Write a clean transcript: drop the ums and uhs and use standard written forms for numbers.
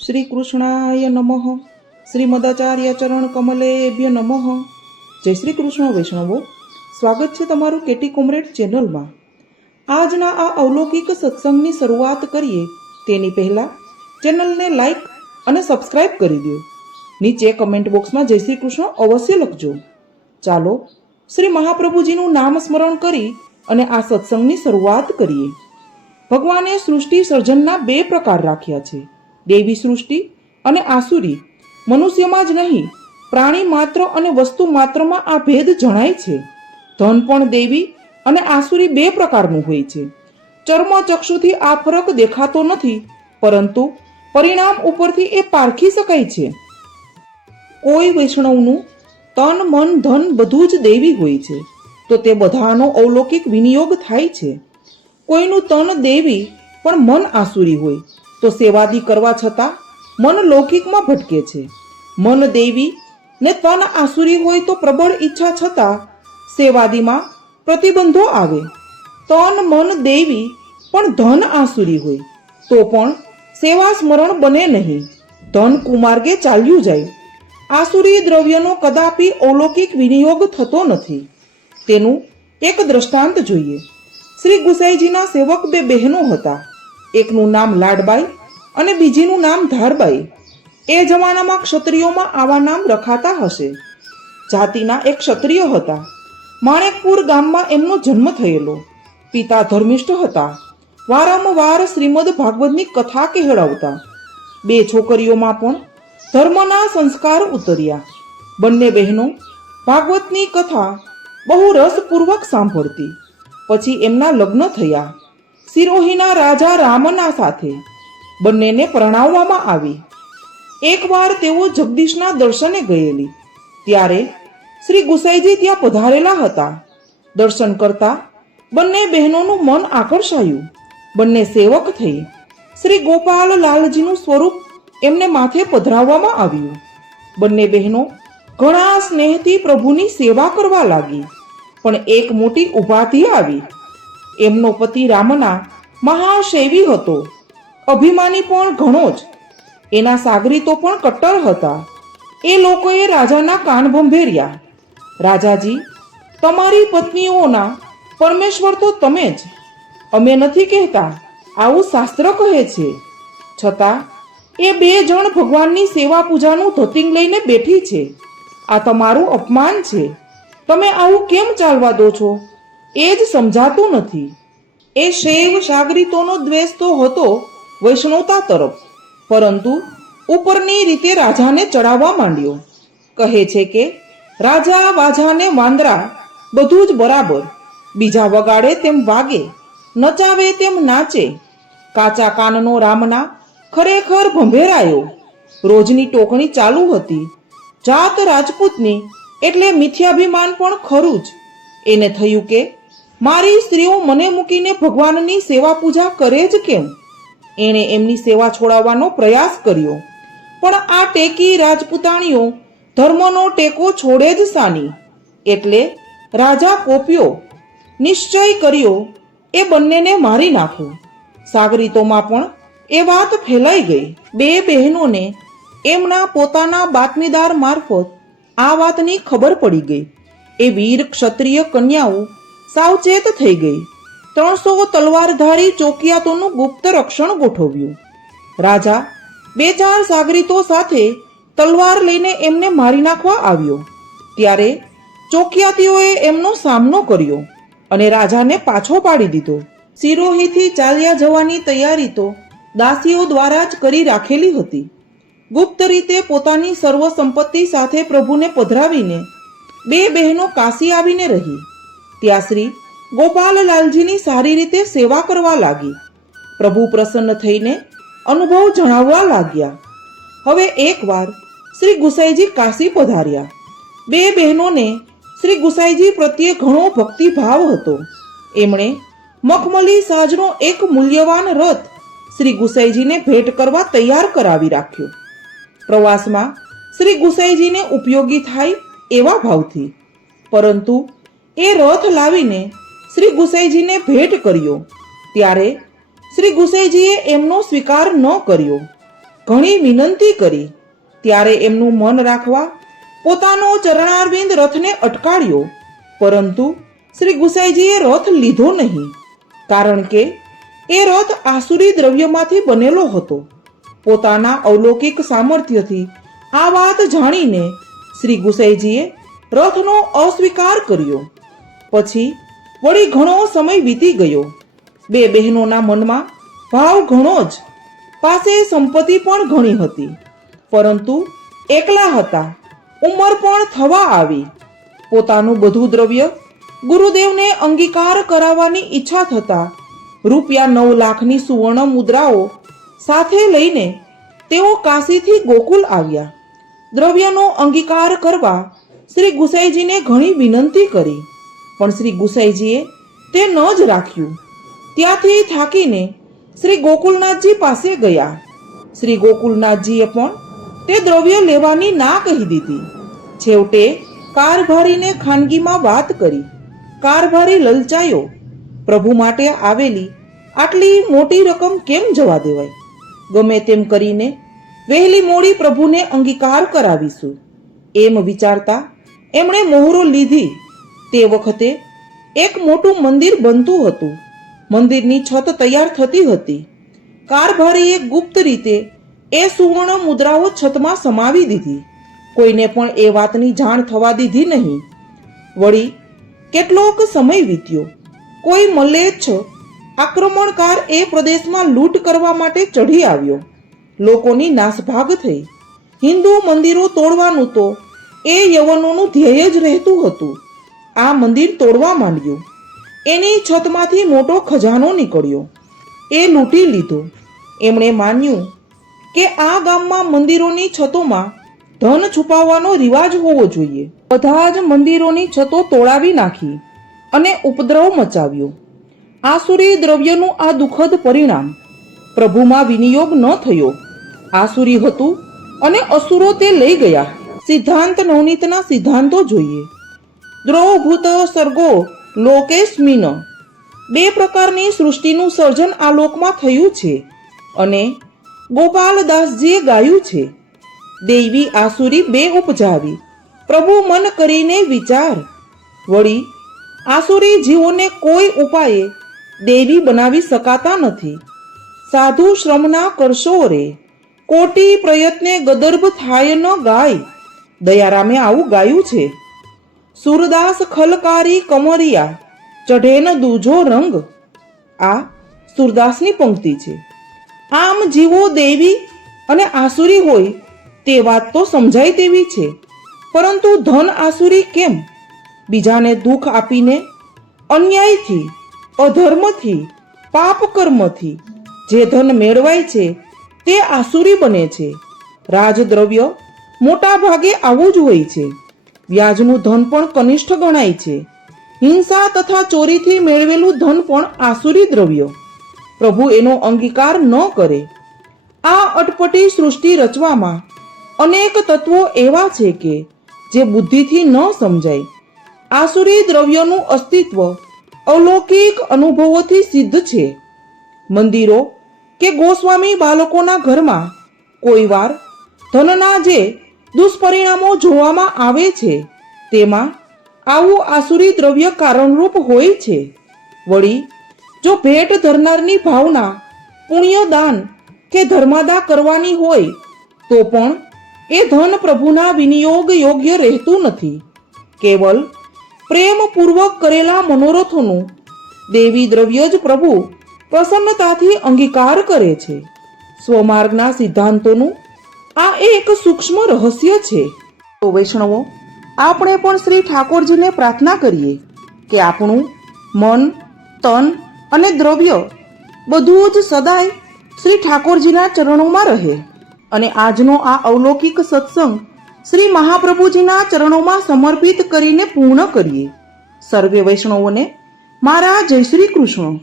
શ્રી કૃષ્ણાય નમઃ. શ્રીમદાચાર્ય ચરણ કમલેભ્ય નમઃ. જય શ્રી કૃષ્ણ વૈષ્ણવો, સ્વાગત છે તમારું કેટી કોમરેડ ચેનલમાં. આજના આ અવલૌકિક સત્સંગની શરૂઆત કરીએ તેની પહેલાં ચેનલને લાઈક અને સબસ્ક્રાઈબ કરી દો. નીચે કમેન્ટ બોક્સમાં જય શ્રી કૃષ્ણ અવશ્ય લખજો. ચાલો શ્રી મહાપ્રભુજીનું નામ સ્મરણ કરી અને આ સત્સંગની શરૂઆત કરીએ. ભગવાને સૃષ્ટિ સર્જનના બે પ્રકાર રાખ્યા છે, દેવી સૃષ્ટિ અને આસુરી. મનુષ્યમાં જ નહીં, પ્રાણી માત્ર અને વસ્તુ માત્રમાં આ ભેદ જણાય છે. ધન પણ દેવી અને આસુરી બે પ્રકારનું હોય છે. ચર્મ ચક્ષુથી આ ફરક દેખાતો નથી, પરંતુ પરિણામ ઉપરથી એ પારખી શકાય છે. કોઈ વૈષ્ણવનું તન મન ધન બધું જ દેવી હોય છે, તો તે બધાનો અવલૌકિક વિનિયોગ થાય છે. કોઈનું તન દેવી પણ મન આસુરી હોય તો સેવાદી કરવા છતાં મન લૌકિકમાં ભટકે છે. મન દેવી ને તન આસુરી હોય તો પ્રબળ ઈચ્છા છતાં સેવાદીમાં પ્રતિબંધો આવે. તન મન દેવી પણ ધન આસુરી હોય તો પણ સેવા સ્મરણ બને નહીં, ધન કુમાર્ગે ચાલ્યું જાય. આસુરી દ્રવ્યનો કદાપી અલૌકિક વિનિયોગ થતો નથી. તેનું એક દ્રષ્ટાંત જોઈએ. શ્રી ગુસાઈજીના સેવક બે બહેનો હતા. એકનું નામ લાડબાઈ અને બીજીનું નામ ધારબાઈ. એ જમાનામાં ક્ષત્રિયોમાં આવા નામ રખાતા હશે. જાતિના એક ક્ષત્રિય હતા. માણેકપુર ગામમાં એમનો જન્મ થયેલો. પિતા ધર્મિષ્ઠ હતા. વારંવાર શ્રીમદ ભાગવતની કથા કહેવડાવતા. બે છોકરીઓમાં પણ ધર્મના સંસ્કાર ઉતર્યા. બંને બહેનો ભાગવતની કથા બહુ રસપૂર્વક સાંભળતી. પછી એમના લગ્ન થયા સિરોહીના રાજા રામના સાથે. બંનેને પરણાવવામાં આવી. એકવાર તેઓ જગદીશના દર્શને ગયેલી, ત્યારે શ્રી ગુસાઈજી ત્યાં પધારેલા હતા. દર્શન કરતા બંને બહેનોનું મન આકર્ષાયું. બંને સેવક થઈ. શ્રી ગોપાલ લાલજીનું સ્વરૂપ એમને માથે પધરાવવામાં આવ્યું. બંને બહેનો ઘણા સ્નેહથી પ્રભુની સેવા કરવા લાગી. પણ એક મોટી ઉપાધિ આવી. એમનો પતિ રામના મહાશૈવી હતો, અભિમાની પણ ઘણો જ. એના સાગરીતો પણ કટ્ટર હતા. એ લોકોએ રાજાના કાન ભંભેર્યા. રાજાજી, તમારી પત્નીઓના પરમેશ્વર તો તમે જ, અમે નથી કહેતા, આવું શાસ્ત્ર કહે છે. છતાં એ બે જણ ભગવાનની સેવા પૂજાનું ધતિંગ લઈને બેઠી છે. આ તમારું અપમાન છે. તમે આવું કેમ ચાલવા દો છો, એ જ સમજાતું નથી. એ શૈવ સાગરીતોનો દ્વેષ તો હતો વૈષ્ણવતા તરફ, પરંતુ ઉપરની રીતે રાજાને ચડાવવા માંડ્યો. કહે છે કે રાજા વાજાને વાંદરા બધું જ બરાબર, બીજા વગાડે તેમ વાગે, નચાવે તેમ નાચે. કાચા કાનનો રામના ખરેખર ભંભેરાયો. રોજની ટોકણી ચાલુ હતી. જાત રાજપૂતની એટલે મિથ્યાભિમાન પણ ખરું જ. એને થયું કે મારી સ્ત્રીઓ મને મૂકીને ભગવાનની સેવા પૂજા કરે જ કેમ. એણે એમની સેવા છોડાવવાનો પ્રયાસ કર્યો, પણ આ ટેકી રાજપૂતાણીઓ ધર્મનો ટેકો છોડે જ સાની. એટલે રાજા કોપ્યો. નિશ્ચય કર્યો એ બંનેને મારી નાખું. સાગરીતોમાં પણ એ વાત ફેલાઈ ગઈ. બે બહેનોને એમના પોતાના બાતમીદાર મારફત આ વાતની ખબર પડી ગઈ. એ વીર ક્ષત્રિય કન્યાઓ સાવચેત થઈ ગઈ. 300 તલવારધારી ચોકિયાતોનું ગુપ્ત રક્ષણ ગોઠવ્યું. રાજા 2-4 સાગરીતો સાથે તલવાર લઈને એમને મારી નાખવા આવ્યો. ત્યારે ચોકિયાતીઓએ એમનો સામનો કર્યો અને રાજાને પાછો પાડી દીધો. સિરોહીથી ચાલ્યા જવાની તૈયારી તો દાસીઓ દ્વારા જ કરી રાખેલી હતી. ગુપ્ત રીતે પોતાની સર્વ સંપત્તિ સાથે પ્રભુને પધરાવીને બે બહેનો કાશી આવીને રહી. ત્યાં શ્રી ગોપાલલાલજીની સારી રીતે સેવા કરવા લાગી. પ્રભુ પ્રસન્ન થઈને અનુભવ જણાવવા લાગ્યા. હવે એકવાર શ્રી ગુસાઈજી કાશી પધાર્યા. બે બહેનોને શ્રી ગુસાઈજી પ્રત્યે ઘણો ભક્તિભાવ હતો. એમણે મખમલી સાજનો એક મૂલ્યવાન રથ શ્રી ગુસાઈજીને ભેટ કરવા તૈયાર કરાવી રાખ્યો. પ્રવાસમાં શ્રી ગુસાઈજીને ઉપયોગી થાય એવા ભાવથી. પરંતુ એ રથ લાવીને શ્રી ગુસાઈજીને ભેટ કર્યો ત્યારે શ્રી ગુસાઈજીએ એમનો સ્વીકાર ન કર્યો. ઘણી વિનંતી કરી ત્યારે એમનું મન રાખવા પોતાનો ચરણારવિંદ રથને અટકાડ્યો, પરંતુ શ્રી ગુસાઈજીએ રથ લીધો નહીં, કારણ કે એ રથ આસુરી દ્રવ્યમાંથી બનેલો હતો. પોતાના અવલૌકિક સામર્થ્યથી આ વાત જાણીને શ્રી ગુસાઈજીએ રથનો અસ્વીકાર કર્યો. પછી વળી ઘણો સમય વીતી ગયો. બે બહેનોના મનમાં ભાવ ઘણો જ, પાસે સંપત્તિ પણ ઘણી હતી, પરંતુ એકલા હતા. ઉંમર પણ થવા આવી. પોતાનું બધું દ્રવ્ય ગુરુદેવને અંગીકાર કરાવવાની ઈચ્છા થતા રૂપિયા 9 લાખની સુવર્ણ મુદ્રાઓ સાથે લઈને તેઓ કાશીથી ગોકુલ આવ્યા. દ્રવ્યનો અંગીકાર કરવા શ્રી ગુસાઈજીને ઘણી વિનંતી કરી, પણ શ્રી ગુસાઈજીએ તે ન જ રાખ્યું. ત્યાંથી થાકીને શ્રી ગોકુલનાથજી પાસે ગયા. શ્રી ગોકુલનાથજીએ પણ તે દ્રવ્ય લેવાની ના કહી દીધી. છેવટે કારભારીને ખાનગીમાં વાત કરી. કારભારી લલચાયો. પ્રભુ માટે આવેલી આટલી મોટી રકમ કેમ જવા દેવાય? ગમે તેમ કરીને વહેલી મોડી પ્રભુને અંગીકાર કરાવીશું એમ વિચારતા એમણે મોહરો લીધી. તે વખતે એક મોટું મંદિર બનતું હતું. મંદિરની છત તૈયાર થતી હતી. કારભારીએ ગુપ્ત રીતે એ સુવર્ણ મુદ્રાઓ છતમાં સમાવી દીધી. કોઈને પણ એ વાતની જાણ થવા દીધી નહીં. વળી કેટલોક સમય વીત્યો. કોઈ મલ્લેચ્છ આક્રમણકાર એ પ્રદેશમાં લૂંટ કરવા માટે ચઢી આવ્યો. લોકોની નાસભાગ થઈ. હિન્દુ મંદિરો તોડવાનું તો એ યવનોનું ધ્યેય જ રહેતું હતું. આ મંદિર તોડવા માંડ્યું. એની છતમાંથી મોટો ખજાનો નીકળ્યો. એ લૂંટી લીધો. એમણે માન્યું કે આ ગામમાં મંદિરોની છતોમાં ધન છુપાવવાનો રિવાજ હોવો જોઈએ. બધા જ મંદિરોની છતો તોડાવી નાખી અને ઉપદ્રવ મચાવ્યો. આસુરી દ્રવ્યનું આ દુઃખદ પરિણામ. પ્રભુમાં વિનિયોગ ન થયો. આસુરી હતું અને અસુરો તે લઈ ગયા. સિદ્ધાંત નવનીતના સિદ્ધાંતો જોઈએ. દ્રવભૂત સર્ગો લોકેસ્મિન. 2 પ્રકારની સૃષ્ટિનું સર્જન આ લોકમાં થયું છે અને ગોપાલદાસજીએ ગાયું છે. દૈવી આસુરી 2 ઉપજાવી, પ્રભુ મન કરીને વિચાર. વળી આસુરી જીવોને કોઈ ઉપાયે દેવી બનાવી શકાતા નથી. સાધુ શ્રમના કરશો રે, કોટી પ્રયત્ને ગદર્ભ થાય ન ગાય. દયારામે આવું ગાયું છે. સુરદાસ ખલકારી કમરિયા, ચઢે ન દૂજો રંગ. આ સુરદાસની પંક્તિ છે. આમ જીવો દેવી અને આસુરી હોય તે વાત તો સમજાય તેવી છે, પરંતુ ધન આસુરી કેમ? બીજાને દુઃખ આપીને, અન્યાયથી, અધર્મથી, પાપ કર્મથી જે ધન મેળવાય છે તે આસુરી બને છે. રાજદ્રવ્ય મોટા ભાગે આવું જ હોય છે. વ્યાજનું ધન પણ કનિષ્ઠ ગણાય છે. હિંસા તથા ચોરીથી મેળવેલું ધન પણ આસુરી દ્રવ્ય. પ્રભુ એનો અંગીકાર ન કરે. આ અટપટી સૃષ્ટિ રચવામાં અનેક તત્વો એવા છે કે જે બુદ્ધિથી ન સમજાય. આસુરી દ્રવ્યનું અસ્તિત્વ અલૌકિક અનુભવોથી સિદ્ધ છે. મંદિરો કે ગોસ્વામી બાળકોના ઘરમાં કોઈ વાર ધનના જે દુષ્પરિણામો જોવામાં આવે છે તેમાં આવું આસુરી દ્રવ્ય કારણરૂપ હોય છે. વળી જો ભેટ ધરનારની ભાવના પુણ્યદાન કે ધર્માદા કરવાની હોય તો પણ એ ધન પ્રભુના વિનિયોગ યોગ્ય રહેતું નથી. કેવલ પ્રેમપૂર્વક કરેલા મનોરથોનું દેવી દ્રવ્ય જ પ્રભુ પ્રસન્નતાથી અંગીકાર કરે છે. સ્વમાર્ગના સિદ્ધાંતોનું આ એક સૂક્ષ્મ રહસ્ય છે. તો વૈષ્ણવો, આપણે પણ શ્રી ઠાકોરજીને પ્રાર્થના કરીએ કે આપણું મન, તન અને દ્રવ્ય બધું જ સદાય શ્રી ઠાકોરજીના ચરણોમાં રહે અને આજનો આ અવલૌકિક સત્સંગ શ્રી મહાપ્રભુજીના ચરણોમાં સમર્પિત કરીને પૂર્ણ કરીએ. સર્વે વૈષ્ણવોને મારા જય શ્રી કૃષ્ણ.